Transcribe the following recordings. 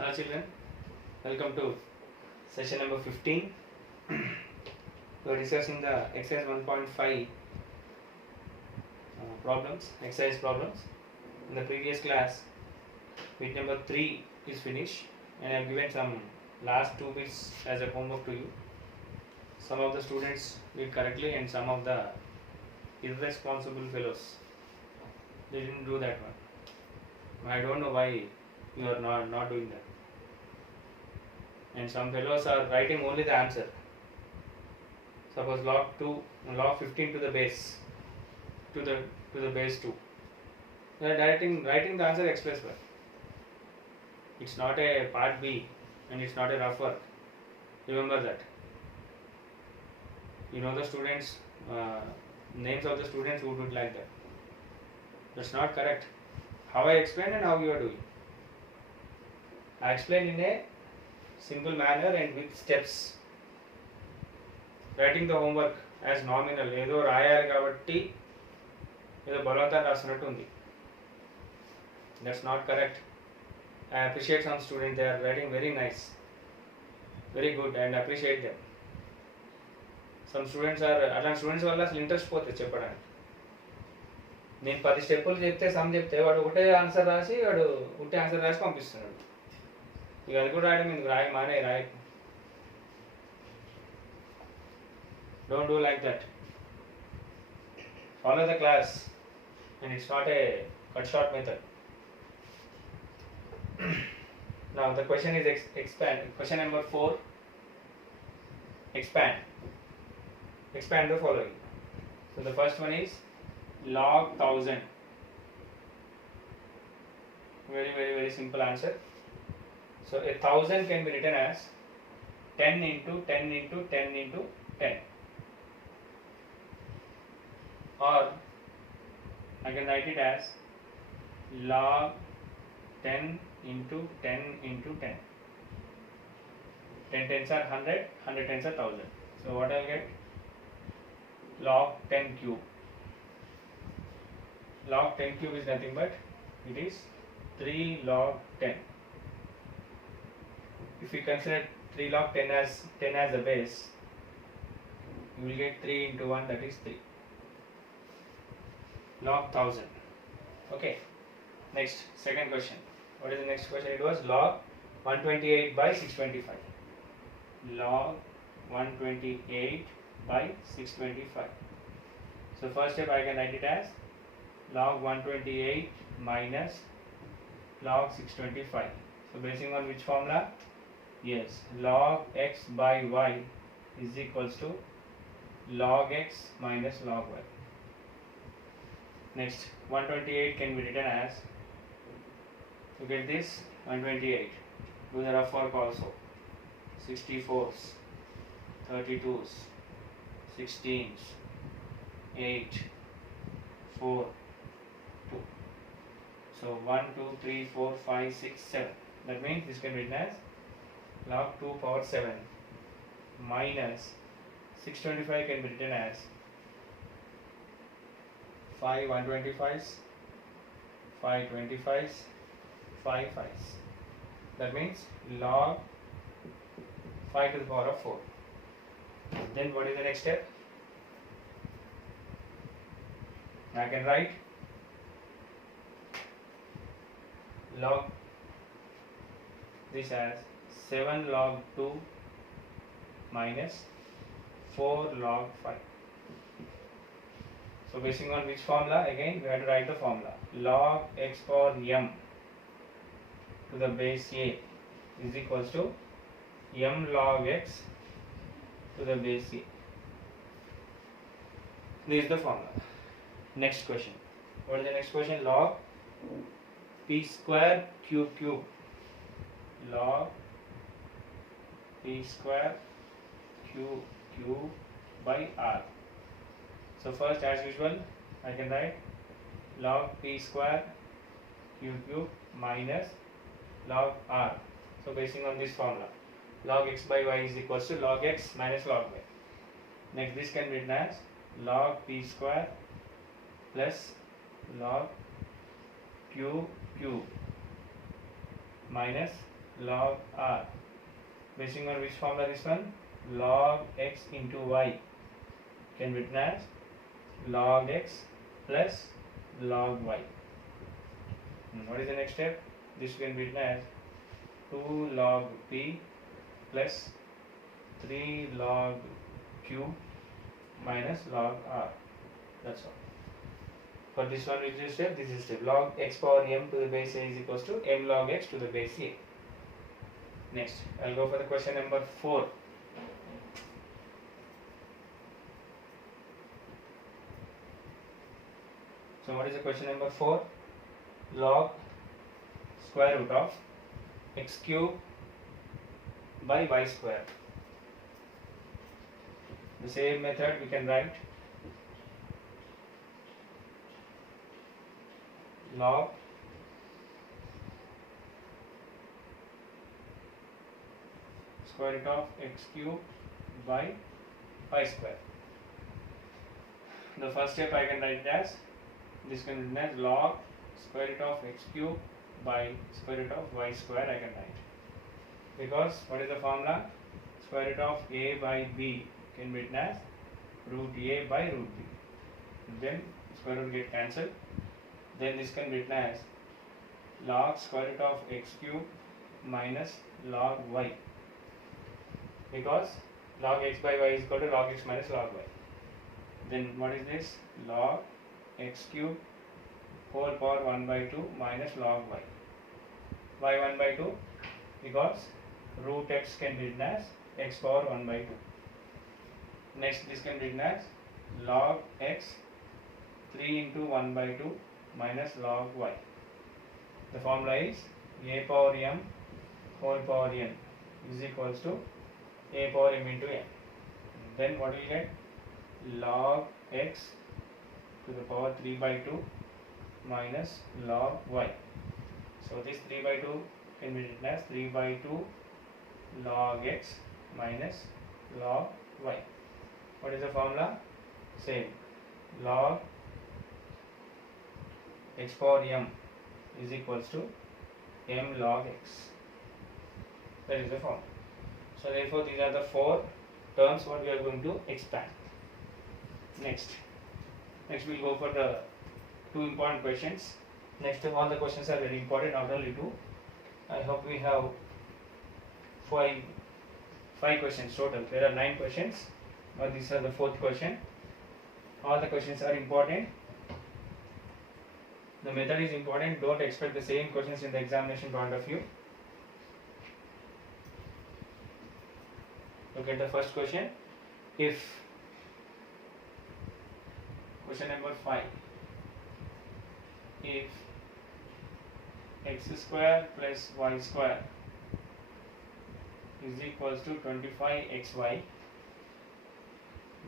Hello children, welcome to session number 15. We are discussing the exercise 1.5 exercise problems. In the previous class, bit number 3 is finished and I have given some last 2 bits as a homework to you. Some of the students did correctly and some of the irresponsible fellows, they didn't do that one. I don't know why you are not doing that. And some fellows are writing only the answer. Suppose log 15 to the base, to the base 2. They are writing the answer express way. It's not a part B and it's not a rough work. Remember that. You know the students, names of the students who do it like that. That's not correct. How I explain and how you are doing. I explain in a simple manner and with steps. Writing the homework as nominal, ఏదో రాయాలి కాబట్టి ఏదో బలవంతం రాస్తున్నట్టు ఉంది. That's not correct. I appreciate some students, they are writing very nice, very good, and appreciate them. Some students are, అలాంటి students వల్ల అసలు interest పోతుంది చెప్పడానికి. నేను 10 స్టెప్పులు చెప్తే సమ్ చెప్తే వాడు ఒకటే ఆన్సర్ రాసి పంపిస్తున్నాడు. ఇక అది కూడా రాయడం ఎందుకు, రాయి. Don't do like that. Follow the class and it's not a cut short method. Now the question is expand. Question number 4. Expand the following. So the first one is log 1000. Very simple answer. So 1000 can be written as 10 into 10 into 10 into 10. Or I can write it as log 10 into 10 into 10. 10 tens are 100, 100 tens are 1000. So what I'll get? Log 10 cube. Log 10 cube is nothing but it is 3 log 10. If we consider 3 log 10 as a base, you will get 3 into 1, that is 3. Log 1000. Okay. Next, second question. What is the next question? It was log 128 by 625. Log 128 by 625. So first step I can write it as log 128 minus log 625. So basing on which formula? Yes, log x by y is equals to log x minus log y. Next, 128 can be written as, to get this 128, do the rough work also. 64s, 32s, 16s, 8, 4, 2. So 1, 2, 3, 4, 5, 6, 7. That means this can be written as log 2 power 7 minus 625 can be written as 5 125s, 5 25s, 5 5s. That means log 5 to the power of 4. Then what is the next step? I can write log this as 7 log 2 minus 4 log 5. So basing on which formula? Again we have to write the formula. Log x power m to the base a is equals to m log x to the base a. This is the formula. Next question. What is the next question? Log p square cube. Log p square cube by r. So first, as usual, I can write log p square cube minus log r. So basing on this formula, log x by y is equals to log x minus log y. Next, this can be written as log p square plus log cube minus log r. Basing on which formula this one? Log x into y can be written as log x plus log y. What is the next step? This can be written as 2 log p plus 3 log q minus log r. That's all. For this one, which is step? This is step. Log x power m to the base a is equals to m log x to the base a. Next, I'll go for the question number 4. So, what is the question number 4? Log square root of x cube by y square. The same method we can write log square root of x cube by y square. The first step I can write as this can be written as log square root of x cube by square root of y square I can write, because what is the formula? Square root of a by b can be written as root a by root b. Then square root get cancelled. Then this can be written as log square root of x cube minus log y, because log x by y is equal to log x minus log y. Then what is this? Log x cube whole power 1 by 2 minus log y. Why 1 by 2? Because root x can be written as x power 1 by 2. Next, this can be written as log x 3 into 1 by 2 minus log y. The formula is a power m whole power n is equals to a power m into n. Then what will get? Log x to the power 3 by 2 minus log y. So this 3 by 2 can be written as 3 by 2 log x minus log y. What is the formula? Same. Log x power m is equals to m log x. That is the formula. So therefore these are the 4 terms what we are going to expand. Next we'll go for the 2 important questions. Next, all the questions are very important, not only 2. I hope we have 5 questions total. There are 9 questions, but these are the 4th question. All the questions are important. The method is important. Don't expect the same questions in the examination point of view. Look at the first question. If question number 5, if x square plus y square is equals to 25xy,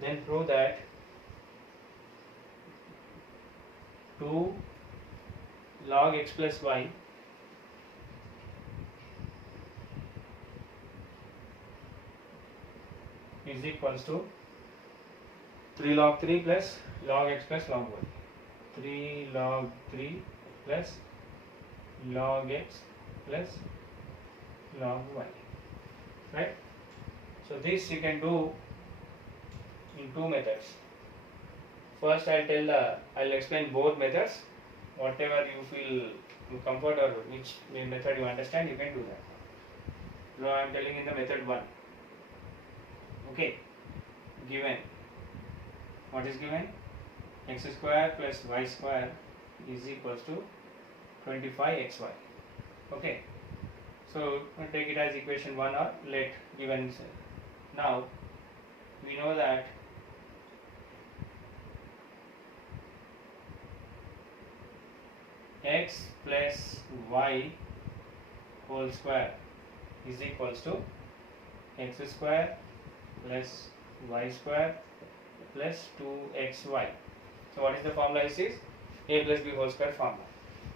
then prove that 2 log x plus y is equals to 3 log 3 plus log x plus log y. 3 log 3 plus log x plus log y. Right? So this you can do in 2 methods. First I'll explain both methods. Whatever you feel comfort or which method you understand, you can do that. So I am telling in the method 1. Okay. Given. What is given? X square plus y square is equals to 25xy. Okay. So we'll take it as equation 1 or let given. Now we know that x plus y whole square is equals to x square plus y square plus 2xy. So what is the formula? This is a plus b whole square formula.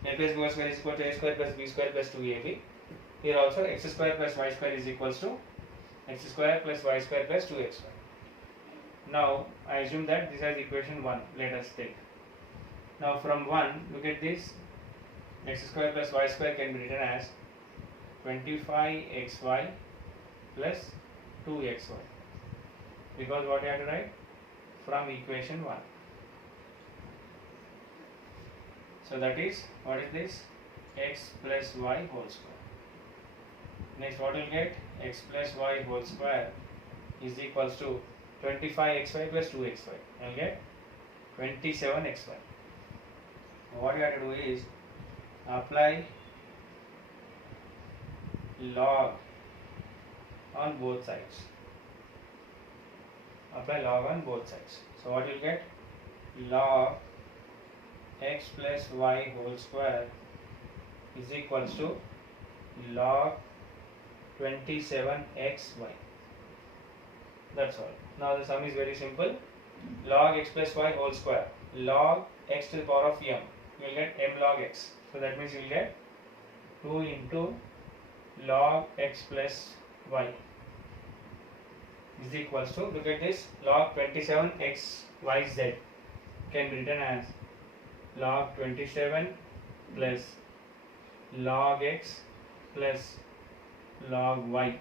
A plus b whole square is equal to a square plus b square plus 2ab. Here also x square plus y square is equals to x square plus y square plus 2xy. Now I assume that this is equation 1. Let us take. Now from 1, look at this. X square plus y square can be written as 25xy plus 2xy, because what you have to write from equation 1. So that is, what is this? X plus y whole square. Next, what will get? X plus y whole square is equals to 25xy plus 2xy. I will get 27xy. What you have to do is apply log on both sides. Apply log on both sides. So what you will get? Log x plus y whole square is equals to log 27xy. That's all. Now the sum is very simple. Log x plus y whole square, log x to the power of m, you will get m log x. So that means you will get 2 into log x plus y is equals to, look at this, log 27xyz can be written as log 27 plus log x plus log y.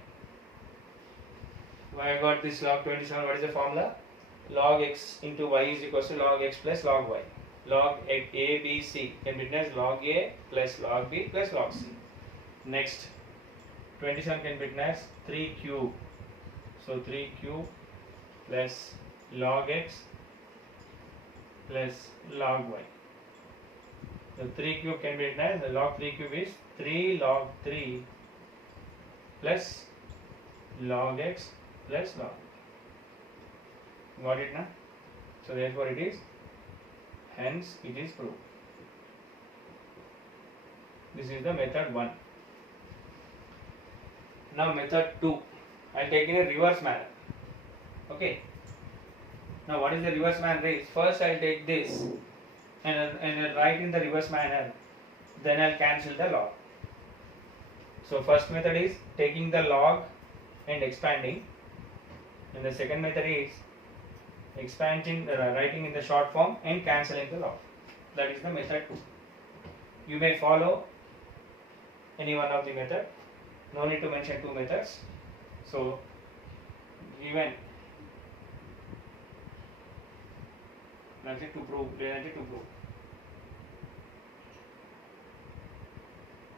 Why I got this log 27? What is the formula? Log x into y is equals to log x plus log y. Log a, b, c can be written as log a plus log b plus log c. Next, 27 can be written as 3 cube. So 3 cube plus log x plus log y. The 3 cube can be written as, the log 3 cube is 3 log 3 plus log x plus log. Got it now? So therefore it is, hence it is proved. This is the method 1. Now method 2, I will take in a reverse manner. Okay. Now what is the reverse manner is, first I will take this and I'll write in the reverse manner, then I will cancel the log. So first method is taking the log and expanding, and the second method is expanding, writing in the short form and cancelling the log. That is the method 2. You may follow any one of the method. No need to mention 2 methods. So given to prove,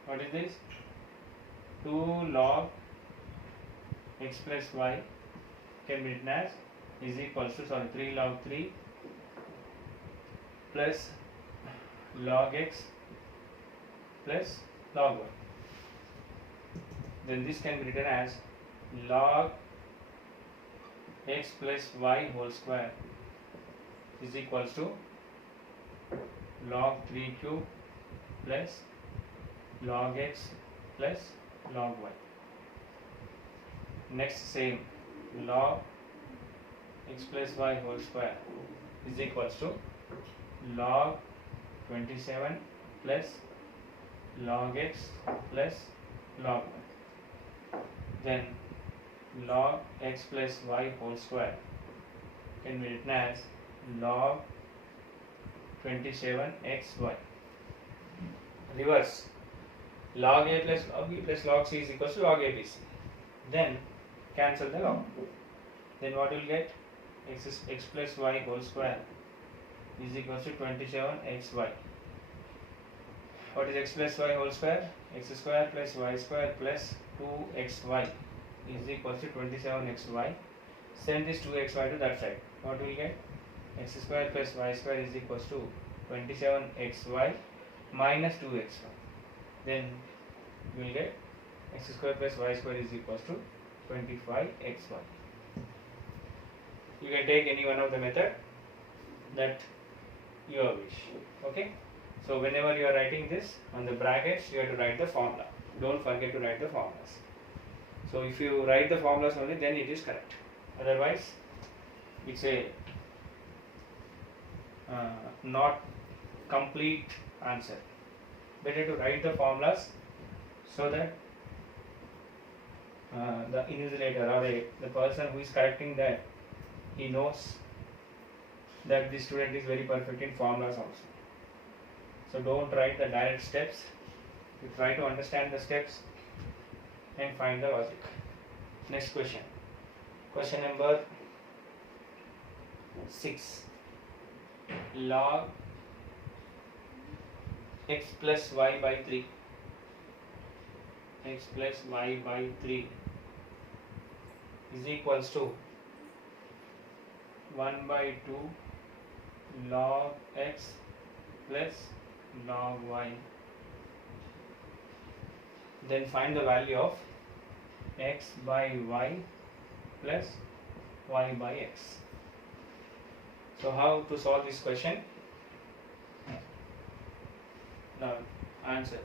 what is this? 2 log x plus y can be written as is equals to, 3 log 3 plus log x plus log y. Then this can be written as log x plus y whole square is equals to log 3 cube plus log x plus log y. Next, same, log x plus y whole square is equals to log 27 plus log x plus log y. Then log x plus y whole square can be written as log 27xy. Reverse, log a plus log b plus log c is equals to log abc. Then cancel the log. Then what you will get? X plus y whole square is equals to 27xy. What is x plus y whole square? X square plus y square plus 2xy is equals to 27xy. Send this 2xy to that side. What will you get? X square plus y square is equals to 27xy minus 2xy. Then you will get x square plus y square is equals to 25xy. You can take any one of the method that your wish. Okay. So whenever you are writing this on the brackets, you have to write the formula. Don't forget to write the formulas. So if you write the formulas only, then it is correct. Otherwise, it's a not complete answer. Better to write the formulas so that the invigilator or the person who is correcting that, he knows that the student is very perfect in formulas also. So don't write the direct steps. You try to understand the steps and find the logic. Next question. Question number 6. Log x plus y by 3. X plus y by 3 is equals to 1 by 2 log x plus log y. Then find the value of x by y plus y by x. So how to solve this question? Now answer.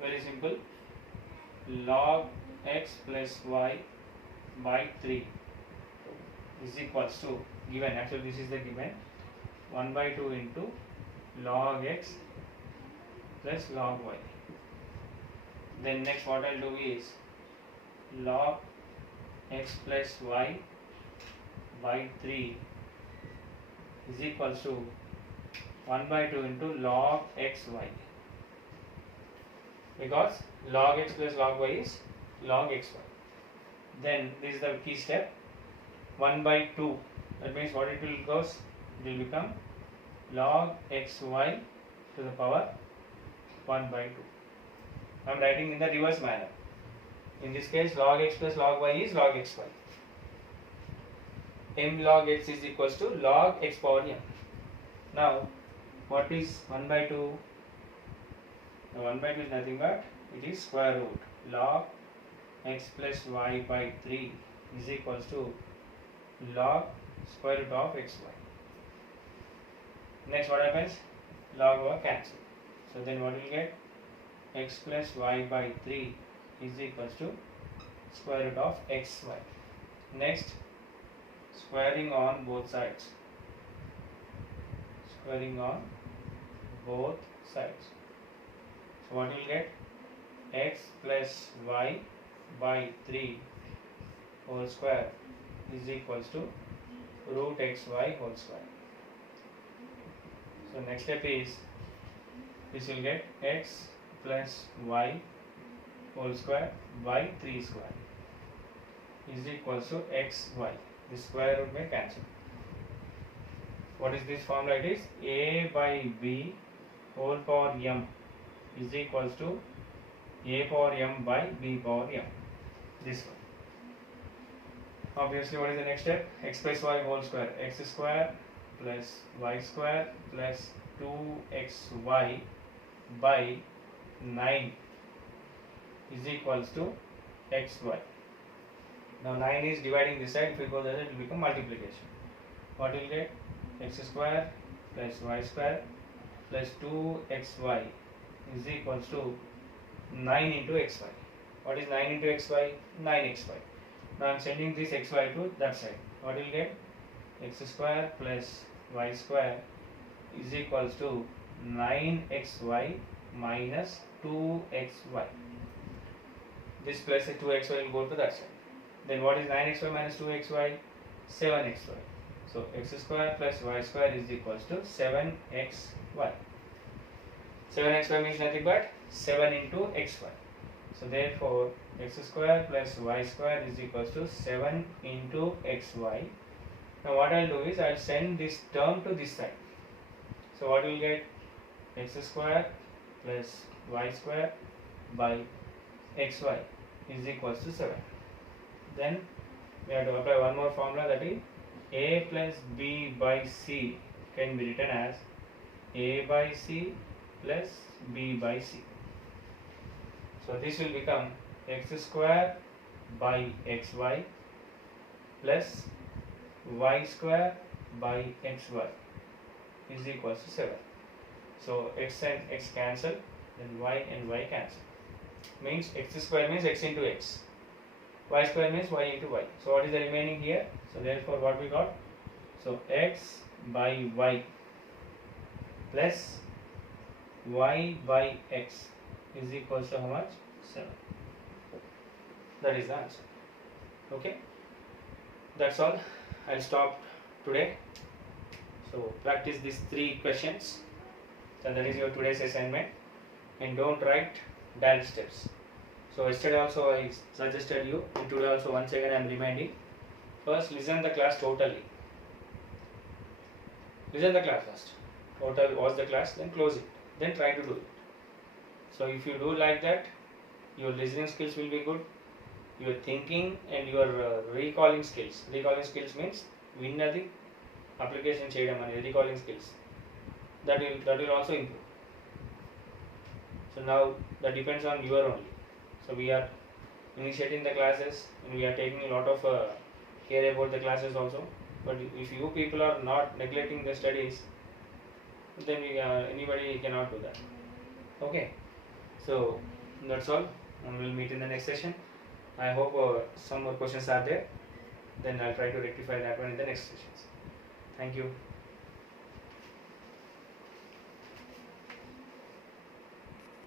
Very simple. Log x plus y by 3 is equals to, given, actually this is the given, 1 by 2 into log x plus log y. Then next what I'll do is log x plus y by 3 is equals to 1 by 2 into log xy, because log x plus log y is log xy. Then this is the key step, 1 by 2, that means what it will goes, it will become log xy to the power 1 by 2. I am writing in the reverse manner. In this case log x plus log y is log xy. M log x is equals to log x power m. Now what is 1 by 2? Now 1 by 2 is nothing but it is square root log x plus y by 3 is equals to log square root of xy. Next what happens? Log over cancel. So then what will get? X plus y by 3 is equals to square root of xy. Next, squaring on both sides. Squaring on both sides. So what will get? X plus y by 3 whole square is equals to root xy whole square. So next step is, this will get x plus y whole square by 3 square is equals to xy. The square root may cancel. What is this formula? It is a by b whole power m is equals to a power m by b power m. This one. Obviously, what is the next step? X plus y whole square. X square plus y square plus 2xy by 9 is equals to xy. Now 9 is dividing this side. If we go there, it will become multiplication. What will get? X square plus y square plus 2xy is equals to 9 into xy. What is 9 into xy? 9xy. Now I am sending this xy to that side. What will get? X square plus y square is equals to 9xy minus 2xy. This plus 2xy will go to that side. Then what is 9xy minus 2xy? 7xy. So x square plus y square is equals to 7xy. 7xy means nothing but 7 into xy. So therefore x square plus y square is equals to 7 into xy. Now what I will do is I will send this term to this side. So what we will get? X square plus y square by xy is equals to 7. Then we have to apply one more formula, that is a plus b by c can be written as a by c plus b by c. So this will become x square by xy plus y square by xy is equals to 7. So x and x cancel, then y and y cancel. Means x square means x into x, y square means y into y. So what is the remaining here? So therefore what we got? So x by y plus y by x is equals to how much? 7. That is the answer. Okay, that's all. I'll stop today. So practice these 3 questions. So that is your today's assignment. And don't write dial steps. So yesterday also I suggested you, and today also once again I am reminding. First listen the class totally. Listen the class first. Total watch the class, then close it. Then try to do it. So if you do like that, your listening skills will be good. Your thinking and your recalling skills. Recalling skills means విన్నది application చేయడం అనేది recalling skills. That will also improve. So now that depends on your only. So we are initiating the classes and we are taking a lot of care about the classes also. But if you people are not neglecting the studies, then anybody cannot do that. Okay. So that's all. And we'll meet in the next session. I hope some more questions are there. Then I'll try to rectify that one in the next sessions. Thank you.